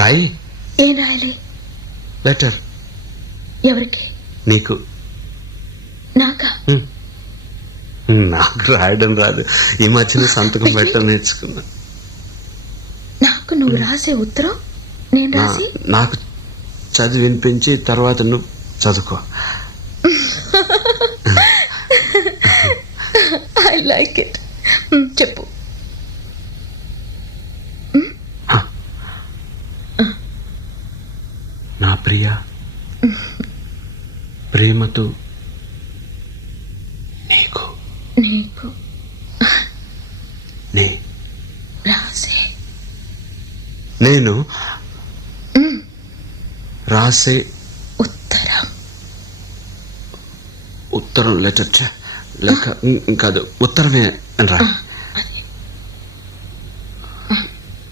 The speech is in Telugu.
రాయి. ఏం రాయాలి? లెటర్. ఎవరికి? నీకు. నాకా? నాకు రాయడం రాదు. ఈ మధ్యన సంతకం పెట్టడం నేర్చుకున్నా. నాకు నువ్వు రాసే ఉత్తరం నేను రాసి నాకు చదివి వినిపించి తర్వాత నువ్వు చదువుకో. I like it. చెప్పు. నా ప్రియ, ప్రేమతో నీకు నీకు నే రాసే నేను రాసే ఉత్తరం. ఉత్తరం లెటర్ లేక కాదు, ఉత్తరమే అని రా.